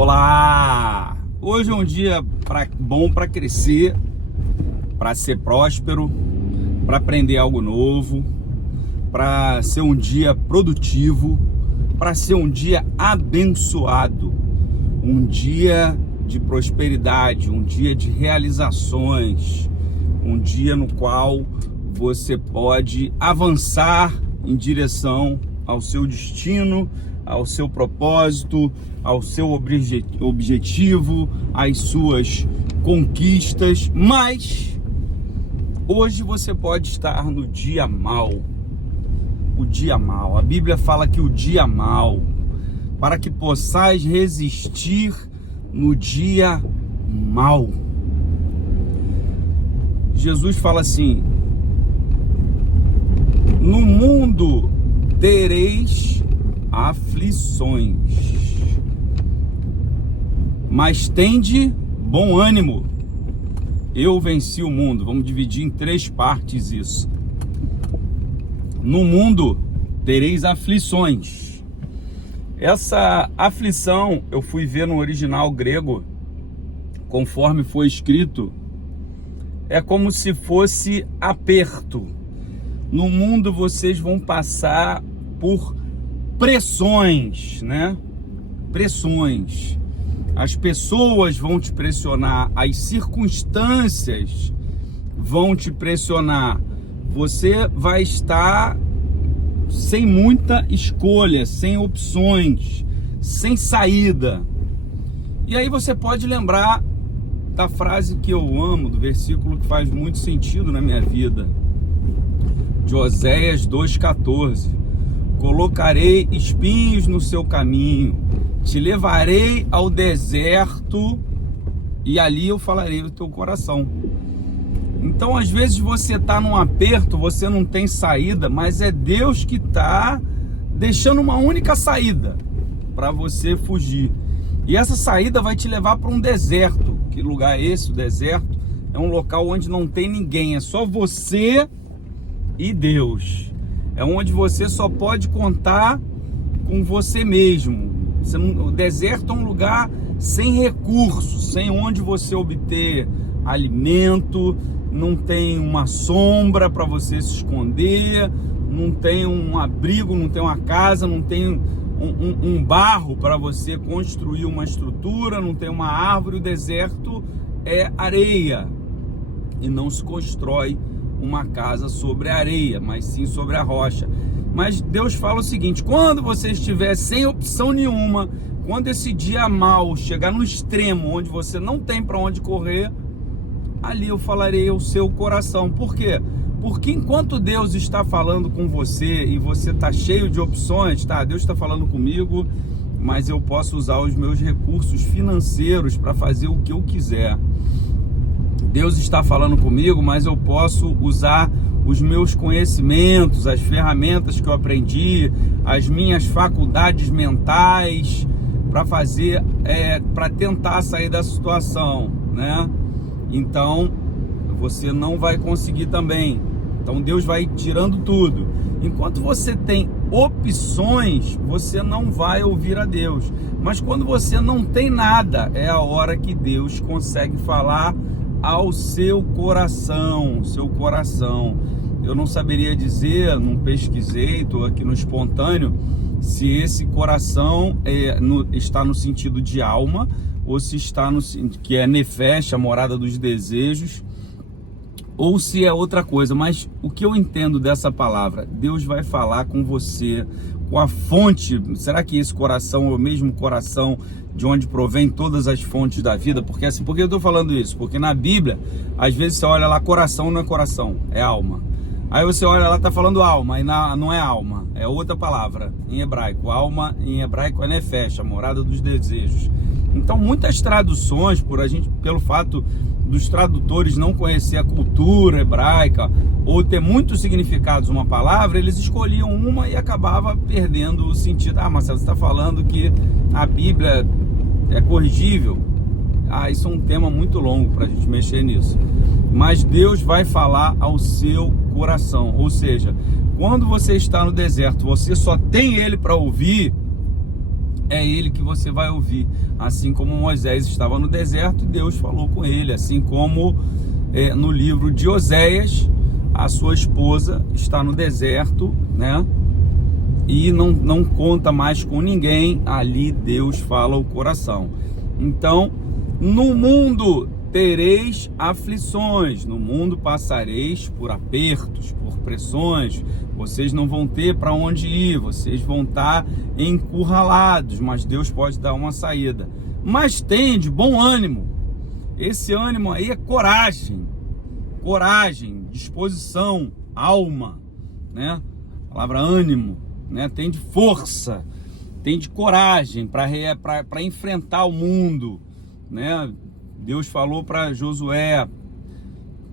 Olá! Hoje é um dia bom para crescer, para ser próspero, para aprender algo novo, para ser um dia produtivo, para ser um dia abençoado, um dia de prosperidade, um dia de realizações, um dia no qual você pode avançar em direção ao seu destino, ao seu propósito, ao seu objetivo, às suas conquistas. Mas hoje você pode estar no dia mau. O dia mau. A Bíblia fala que o dia mau, para que possais resistir no dia mau. Jesus fala assim: no mundo tereis aflições, mas tende bom ânimo, eu venci o mundo. Vamos dividir em 3 partes isso. No mundo tereis aflições. Essa aflição eu fui ver no original grego, conforme foi escrito, é como se fosse aperto. No mundo vocês vão passar por pressões, né? Pressões. As pessoas vão te pressionar, as circunstâncias vão te pressionar. Você vai estar sem muita escolha, sem opções, sem saída. E aí você pode lembrar da frase que eu amo, do versículo que faz muito sentido na minha vida, de Oséias 2,14. Colocarei espinhos no seu caminho, te levarei ao deserto e ali eu falarei o teu coração. Então, às vezes você está num aperto, você não tem saída, mas é Deus que está deixando uma única saída para você fugir. E essa saída vai te levar para um deserto. Que lugar é esse? O deserto é um local onde não tem ninguém, é só você e Deus. É onde você só pode contar com você mesmo. O deserto é um lugar sem recursos, sem onde você obter alimento, não tem uma sombra para você se esconder, não tem um abrigo, não tem uma casa, não tem um barro para você construir uma estrutura, não tem uma árvore. O deserto é areia e não se constrói uma casa sobre a areia, mas sim sobre a rocha. Mas Deus fala o seguinte: quando você estiver sem opção nenhuma, quando esse dia mau chegar no extremo, onde você não tem para onde correr, ali eu falarei ao seu coração. Por quê? Porque enquanto Deus está falando com você e você está cheio de opções, tá? Deus está falando comigo, mas eu posso usar os meus recursos financeiros para fazer o que eu quiser. Deus está falando comigo, mas eu posso usar os meus conhecimentos, as ferramentas que eu aprendi, as minhas faculdades mentais para fazer, para tentar sair da situação, né? Então você não vai conseguir também. Então Deus vai tirando tudo. Enquanto você tem opções, você não vai ouvir a Deus. Mas quando você não tem nada, é a hora que Deus consegue falar ao seu coração, Eu não saberia dizer, não pesquisei, estou aqui no espontâneo, se esse coração está no sentido de alma, ou se está no que é Nefesh, a morada dos desejos, ou se é outra coisa. Mas o que eu entendo dessa palavra? Deus vai falar com você, com a fonte. Será que esse coração é o mesmo coração de onde provém todas as fontes da vida? Porque assim, por que eu estou falando isso? Porque na Bíblia, às vezes você olha lá, coração não é coração, é alma. Aí você olha lá, está falando alma, e não é alma, é outra palavra em hebraico. Alma em hebraico é Nefesh, a morada dos desejos. Então muitas traduções, pelo fato dos tradutores não conhecer a cultura hebraica ou ter muitos significados uma palavra, eles escolhiam uma e acabava perdendo o sentido. Ah, Marcelo, você está falando que a Bíblia é corrigível? Ah, isso é um tema muito longo para a gente mexer nisso. Mas Deus vai falar ao seu coração. Ou seja, quando você está no deserto, você só tem Ele para ouvir, é ele que você vai ouvir. Assim como Moisés estava no deserto, Deus falou com ele. Assim como no livro de Oséias, a sua esposa está no deserto, né? E não conta mais com ninguém. Ali Deus fala o coração. Então, no mundo tereis aflições, no mundo passareis por apertos, por pressões, vocês não vão ter para onde ir, vocês vão estar encurralados, mas Deus pode dar uma saída. Mas tende bom ânimo. Esse ânimo aí é coragem, disposição, alma, né? A palavra ânimo, né? Tende força, tende coragem para enfrentar o mundo, né? Deus falou para Josué: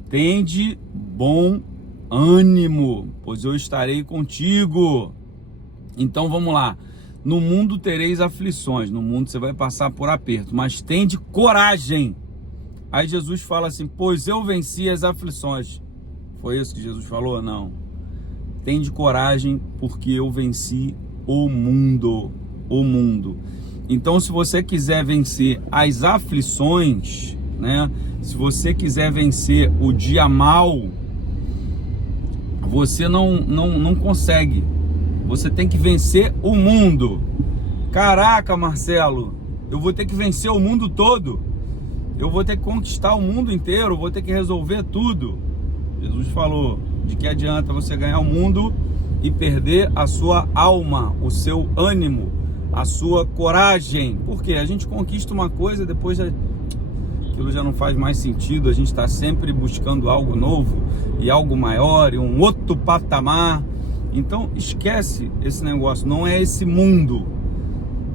tende bom ânimo, pois eu estarei contigo. Então vamos lá. No mundo tereis aflições, no mundo você vai passar por aperto, mas tende coragem. Aí Jesus fala assim: pois eu venci as aflições. Foi isso que Jesus falou? Não. Tende coragem, porque eu venci o mundo. O mundo. Então, se você quiser vencer as aflições, né? Se você quiser vencer o dia mal, você não consegue. Você tem que vencer o mundo. Caraca, Marcelo, eu vou ter que vencer o mundo todo. Eu vou ter que conquistar o mundo inteiro. Vou ter que resolver tudo. Jesus falou: de que adianta você ganhar o mundo e perder a sua alma, o seu ânimo, a sua coragem? Porque a gente conquista uma coisa, depois aquilo já não faz mais sentido. A gente está sempre buscando algo novo e algo maior e um outro patamar. Então esquece esse negócio, não é esse mundo,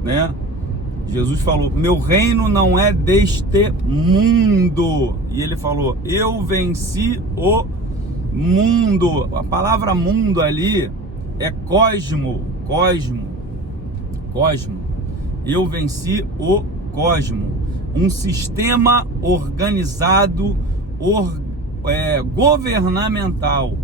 né? Jesus falou: meu reino não é deste mundo. E ele falou: eu venci o mundo. A palavra mundo ali é cosmo. Eu venci o cosmo, um sistema organizado, governamental.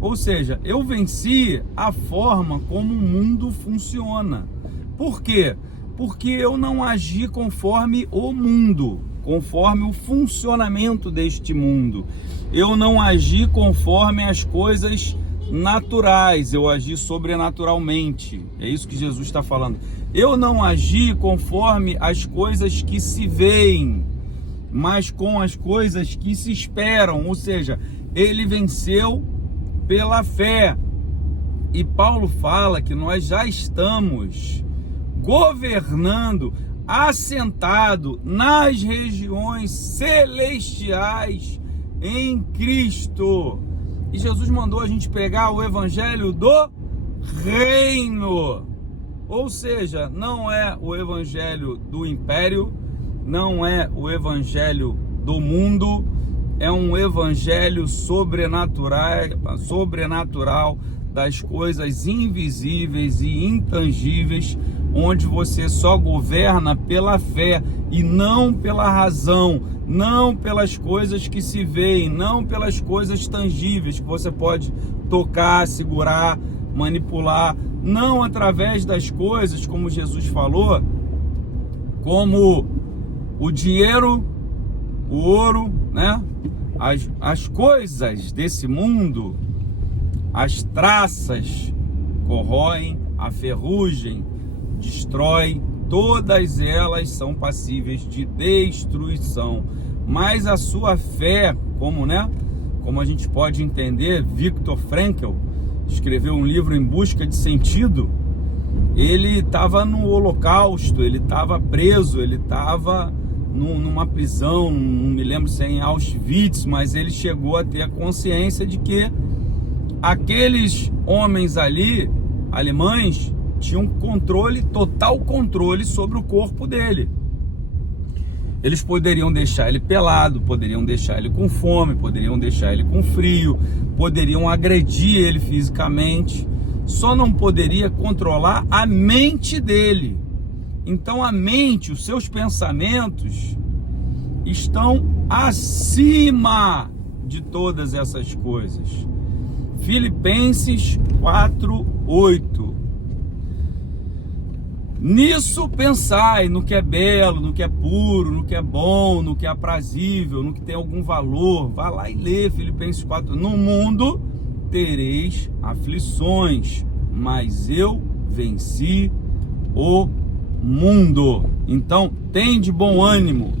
Ou seja, eu venci a forma como o mundo funciona. Por quê? Porque eu não agi conforme o mundo, conforme o funcionamento deste mundo. Eu não agi conforme as coisas naturais, eu agi sobrenaturalmente. É isso que Jesus está falando. Eu não agi conforme as coisas que se veem, mas com as coisas que se esperam. Ou seja, ele venceu pela fé. E Paulo fala que nós já estamos governando, assentado nas regiões celestiais em Cristo. E Jesus mandou a gente pregar o evangelho do reino. Ou seja, não é o evangelho do império, não é o evangelho do mundo, é um evangelho sobrenatural das coisas invisíveis e intangíveis, onde você só governa pela fé e não pela razão, não pelas coisas que se veem, não pelas coisas tangíveis que você pode tocar, segurar, manipular, não através das coisas, como Jesus falou, como o dinheiro, o ouro, né? As coisas desse mundo, as traças corroem, a ferrugem destrói, todas elas são passíveis de destruição. Mas a sua fé, como a gente pode entender, Viktor Frankl escreveu um livro Em Busca de Sentido. Ele estava no Holocausto, ele estava preso, ele estava numa prisão, não me lembro se é em Auschwitz, mas ele chegou a ter a consciência de que aqueles homens ali, alemães, tinham total controle sobre o corpo dele. Eles poderiam deixar ele pelado, poderiam deixar ele com fome, poderiam deixar ele com frio, poderiam agredir ele fisicamente, só não poderia controlar a mente dele. Então a mente, os seus pensamentos estão acima de todas essas coisas. Filipenses 4:8. Nisso pensai, no que é belo, no que é puro, no que é bom, no que é aprazível, no que tem algum valor. Vá lá e lê Filipenses 4. No mundo tereis aflições, mas eu venci o mundo. Então, tem de bom ânimo,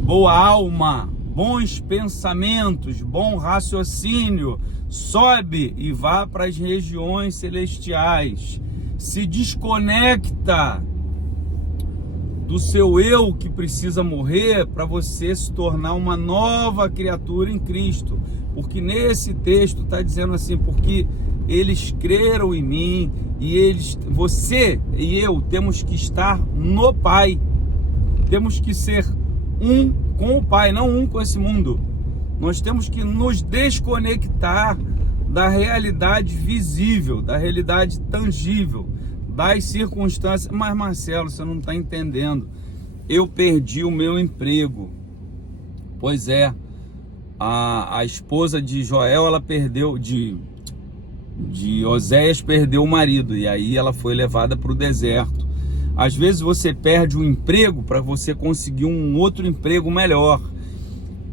boa alma, bons pensamentos, bom raciocínio. Sobe e vá para as regiões celestiais. Se desconecta do seu eu que precisa morrer para você se tornar uma nova criatura em Cristo. Porque nesse texto está dizendo assim, porque eles creram em mim e você e eu temos que estar no Pai. Temos que ser um com o Pai, não um com esse mundo. Nós temos que nos desconectar da realidade visível, da realidade tangível, das circunstâncias. Mas Marcelo, você não está entendendo. Eu perdi o meu emprego. Pois é, a esposa de Joel, ela perdeu, de Oséias perdeu o marido, e aí ela foi levada para o deserto. Às vezes você perde um emprego para você conseguir um outro emprego melhor.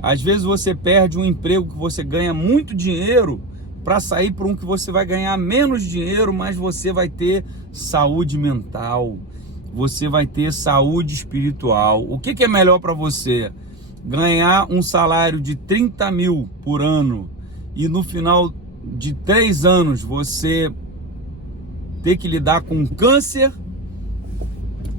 Às vezes você perde um emprego que você ganha muito dinheiro para sair para um que você vai ganhar menos dinheiro, mas você vai ter saúde mental, você vai ter saúde espiritual. O que é melhor para você? Ganhar um salário de 30 mil por ano e no final de 3 anos você ter que lidar com câncer?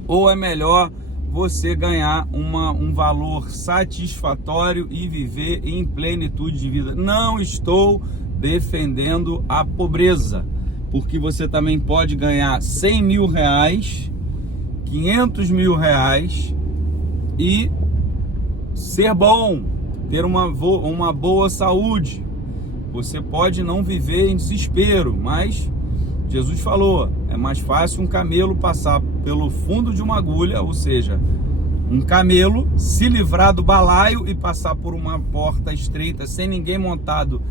Ou é melhor você ganhar um valor satisfatório e viver em plenitude de vida? Não estou defendendo a pobreza, porque você também pode ganhar 100 mil reais, 500 mil reais e ser bom, ter uma boa saúde. Você pode não viver em desespero, mas Jesus falou, é mais fácil um camelo passar pelo fundo de uma agulha, ou seja, um camelo se livrar do balaio e passar por uma porta estreita sem ninguém montado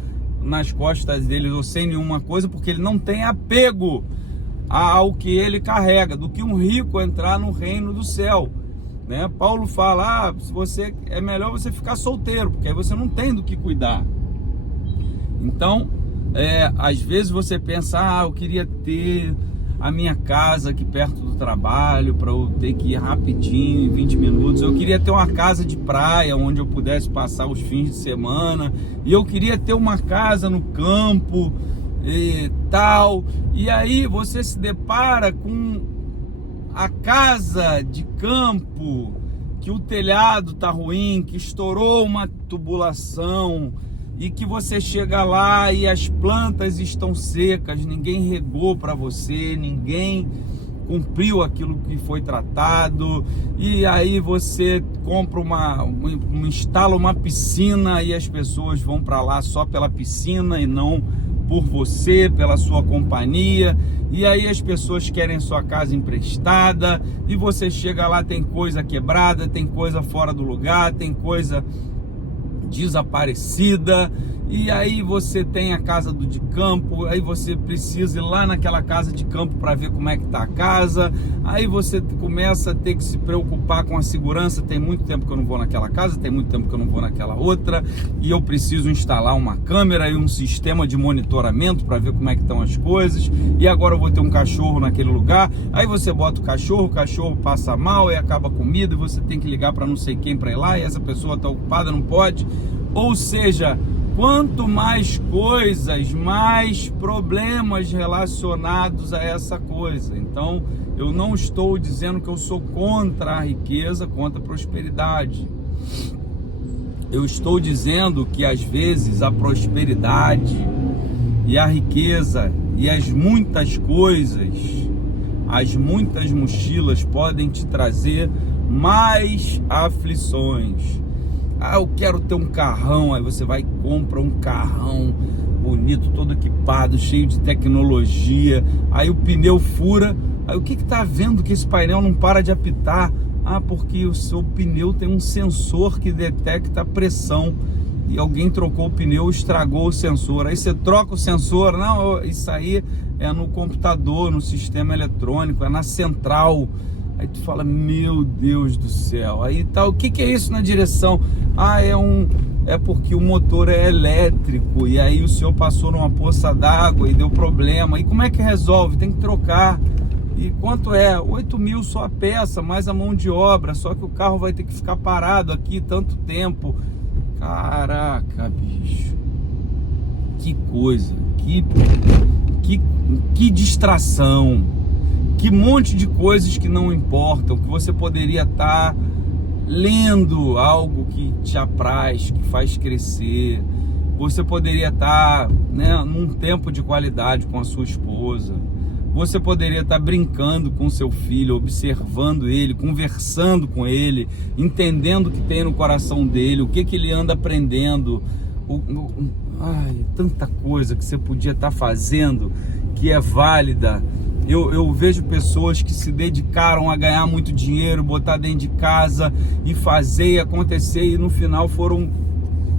nas costas dele ou sem nenhuma coisa, porque ele não tem apego ao que ele carrega, do que um rico entrar no reino do céu, né? Paulo fala, é melhor você ficar solteiro, porque aí você não tem do que cuidar. Então, às vezes você pensa, eu queria ter a minha casa aqui perto do trabalho, para eu ter que ir rapidinho, em 20 minutos. Eu queria ter uma casa de praia, onde eu pudesse passar os fins de semana. E eu queria ter uma casa no campo e tal. E aí você se depara com a casa de campo, que o telhado tá ruim, que estourou uma tubulação, e que você chega lá e as plantas estão secas, ninguém regou para você, ninguém cumpriu aquilo que foi tratado, e aí você compra instala uma piscina e as pessoas vão para lá só pela piscina e não por você, pela sua companhia, e aí as pessoas querem sua casa emprestada, e você chega lá, tem coisa quebrada, tem coisa fora do lugar, tem coisa desaparecida, e aí você tem a casa de campo, aí você precisa ir lá naquela casa de campo para ver como é que tá a casa, aí você começa a ter que se preocupar com a segurança. Tem muito tempo que eu não vou naquela casa, tem muito tempo que eu não vou naquela outra, e eu preciso instalar uma câmera e um sistema de monitoramento para ver como é que estão as coisas, e agora eu vou ter um cachorro naquele lugar, aí você bota o cachorro passa mal e acaba a comida, e você tem que ligar para não sei quem para ir lá, e essa pessoa está ocupada, não pode. Ou seja, quanto mais coisas, mais problemas relacionados a essa coisa. Então, eu não estou dizendo que eu sou contra a riqueza, contra a prosperidade. Eu estou dizendo que às vezes a prosperidade e a riqueza e as muitas coisas, as muitas mochilas podem te trazer mais aflições. Eu quero ter um carrão, aí você vai e compra um carrão bonito, todo equipado, cheio de tecnologia, aí o pneu fura, aí o que tá vendo que esse painel não para de apitar? Porque o seu pneu tem um sensor que detecta a pressão, e alguém trocou o pneu, estragou o sensor. Aí você troca o sensor, não, isso aí é no computador, no sistema eletrônico, é na central. Aí tu fala, meu Deus do céu. Aí tá, o que é isso na direção? Ah, é porque o motor é elétrico e aí o senhor passou numa poça d'água e deu problema. E como é que resolve? Tem que trocar. E quanto é? 8.000 só a peça, mais a mão de obra. Só que o carro vai ter que ficar parado aqui tanto tempo. Caraca, bicho. Que coisa. Que distração. Que monte de coisas que não importam. Que você poderia estar lendo algo que te apraz, que faz crescer. Você poderia estar, né, num tempo de qualidade com a sua esposa. Você poderia estar brincando com seu filho, observando ele, conversando com ele, entendendo o que tem no coração dele, o que ele anda aprendendo. Tanta coisa que você podia estar fazendo que é válida. Eu vejo pessoas que se dedicaram a ganhar muito dinheiro, botar dentro de casa e fazer e acontecer, e no final foram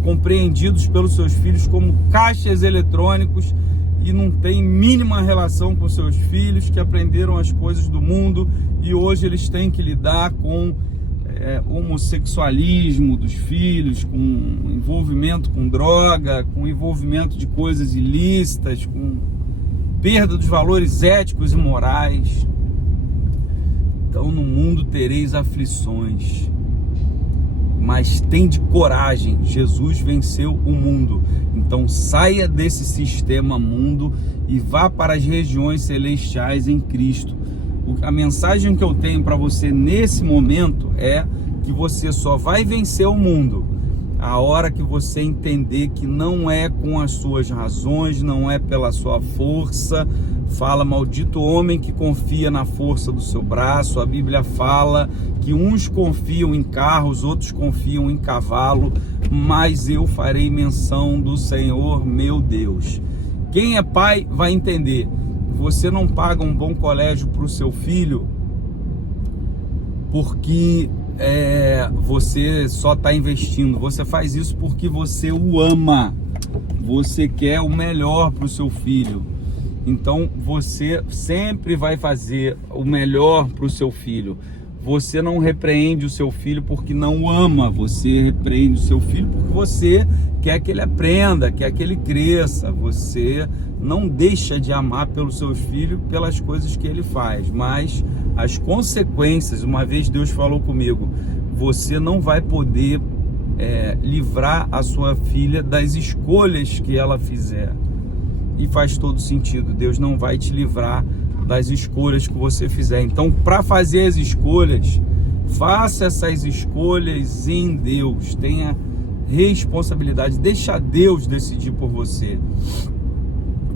compreendidos pelos seus filhos como caixas eletrônicos e não tem mínima relação com seus filhos, que aprenderam as coisas do mundo e hoje eles têm que lidar com homossexualismo dos filhos, com envolvimento com droga, com envolvimento de coisas ilícitas, com perda dos valores éticos e morais. Então no mundo tereis aflições, mas tende coragem, Jesus venceu o mundo. Então saia desse sistema mundo e vá para as regiões celestiais em Cristo. A mensagem que eu tenho para você nesse momento é que você só vai vencer o mundo a hora que você entender que não é com as suas razões, não é pela sua força. Fala, maldito homem que confia na força do seu braço. A Bíblia fala que uns confiam em carros, outros confiam em cavalo, mas eu farei menção do Senhor meu Deus. Quem é pai vai entender. Você não paga um bom colégio para o seu filho porque você só está investindo. Você faz isso porque você o ama. Você quer o melhor para o seu filho. Então você sempre vai fazer o melhor para o seu filho. Você não repreende o seu filho porque não o ama. Você repreende o seu filho porque você quer que ele aprenda, quer que ele cresça. Você não deixa de amar pelos seus filhos pelas coisas que ele faz, mas as consequências, uma vez Deus falou comigo, você não vai poder livrar a sua filha das escolhas que ela fizer. E faz todo sentido, Deus não vai te livrar das escolhas que você fizer. Então, para fazer as escolhas, faça essas escolhas em Deus, tenha responsabilidade, deixa Deus decidir por você,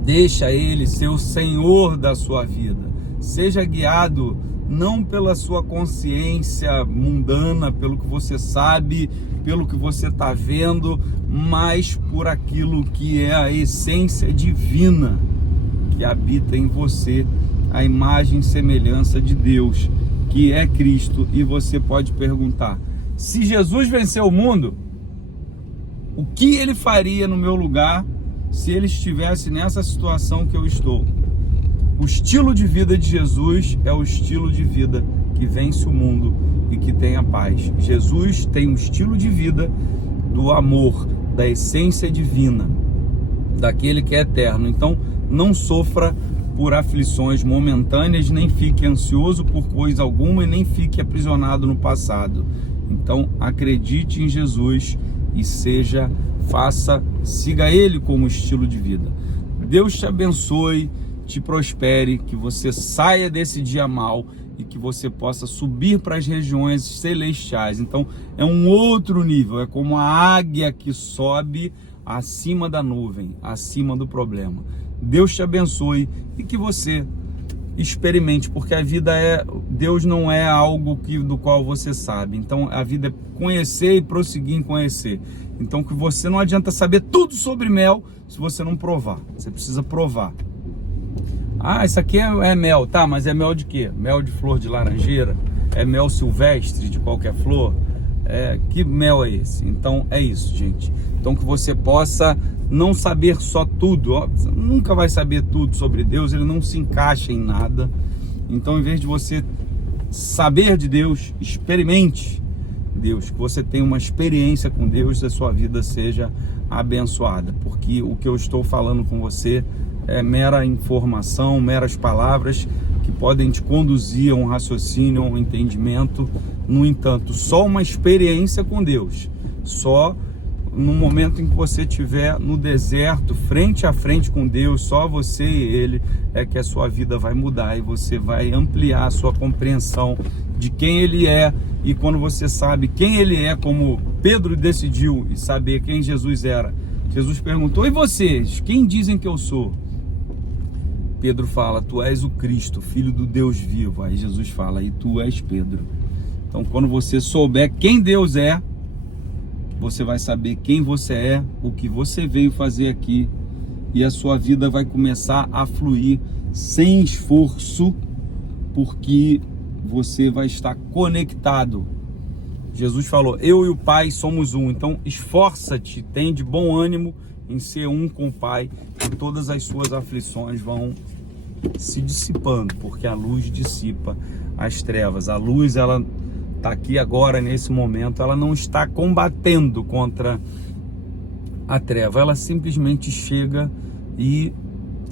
deixa Ele ser o Senhor da sua vida, seja guiado não pela sua consciência mundana, pelo que você sabe, pelo que você está vendo, mas por aquilo que é a essência divina que habita em você, a imagem e semelhança de Deus, que é Cristo. E você pode perguntar, se Jesus venceu o mundo, o que ele faria no meu lugar se ele estivesse nessa situação que eu estou? O estilo de vida de Jesus é o estilo de vida que vence o mundo e que tem a paz. Jesus tem um estilo de vida do amor, da essência divina, daquele que é eterno. Então não sofra por aflições momentâneas, nem fique ansioso por coisa alguma e nem fique aprisionado no passado. Então acredite em Jesus e siga Ele como estilo de vida. Deus te abençoe, te prospere, que você saia desse dia mal e que você possa subir para as regiões celestiais. Então é um outro nível, é como a águia que sobe acima da nuvem, acima do problema. Deus te abençoe e que você experimente, porque a vida Deus não é algo do qual você sabe. Então a vida é conhecer e prosseguir em conhecer. Então que você não adianta saber tudo sobre mel se você não provar. Você precisa provar. Isso aqui é mel, tá, mas é mel de quê? Mel de flor de laranjeira? É mel silvestre de qualquer flor? Que mel é esse? Então é isso, gente. Então que você possa não saber só tudo, ó, você nunca vai saber tudo sobre Deus, ele não se encaixa em nada. Então, em vez de você saber de Deus, experimente Deus, que você tenha uma experiência com Deus e a sua vida seja abençoada, porque o que eu estou falando com você é mera informação, meras palavras que podem te conduzir a um raciocínio, a um entendimento. No entanto, só uma experiência com Deus, só no momento em que você estiver no deserto, frente a frente com Deus, só você e Ele, é que a sua vida vai mudar e você vai ampliar a sua compreensão de quem Ele é. E quando você sabe quem Ele é, como Pedro decidiu e saber quem Jesus era, Jesus perguntou: e vocês, quem dizem que eu sou? Pedro fala: tu és o Cristo, Filho do Deus vivo. Aí Jesus fala: e tu és Pedro. Então, quando você souber quem Deus é, você vai saber quem você é, o que você veio fazer aqui, e a sua vida vai começar a fluir sem esforço, porque você vai estar conectado. Jesus falou: eu e o Pai somos um. Então esforça-te, tem de bom ânimo em ser um com o Pai, e todas as suas aflições vão se dissipando, porque a luz dissipa as trevas. A luz, ela está aqui agora, nesse momento, ela não está combatendo contra a treva, ela simplesmente chega e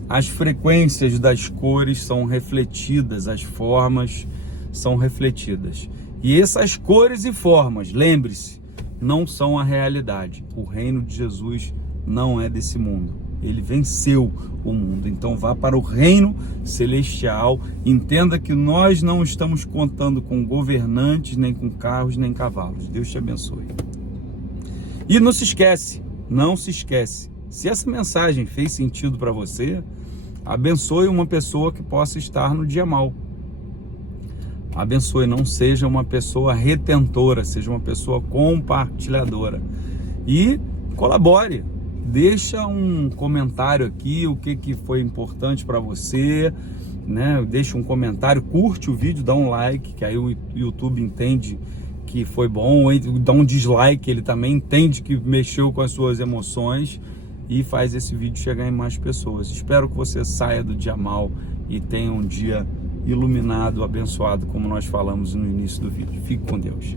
as frequências das cores são refletidas, as formas são refletidas. E essas cores e formas, lembre-se, não são a realidade. O reino de Jesus não é desse mundo. Ele venceu o mundo. Então vá para o reino celestial. Entenda que nós não estamos contando com governantes, nem com carros, nem cavalos. Deus te abençoe. E não se esquece, se essa mensagem fez sentido para você, abençoe uma pessoa que possa estar no dia mau. Abençoe, não seja uma pessoa retentora, seja uma pessoa compartilhadora. E colabore, deixa um comentário aqui, o que foi importante para você, né? Deixa um comentário, curte o vídeo, dá um like, que aí o YouTube entende que foi bom, dá um dislike, ele também entende que mexeu com as suas emoções e faz esse vídeo chegar em mais pessoas. Espero que você saia do dia mal e tenha um dia iluminado, abençoado, como nós falamos no início do vídeo. Fique com Deus.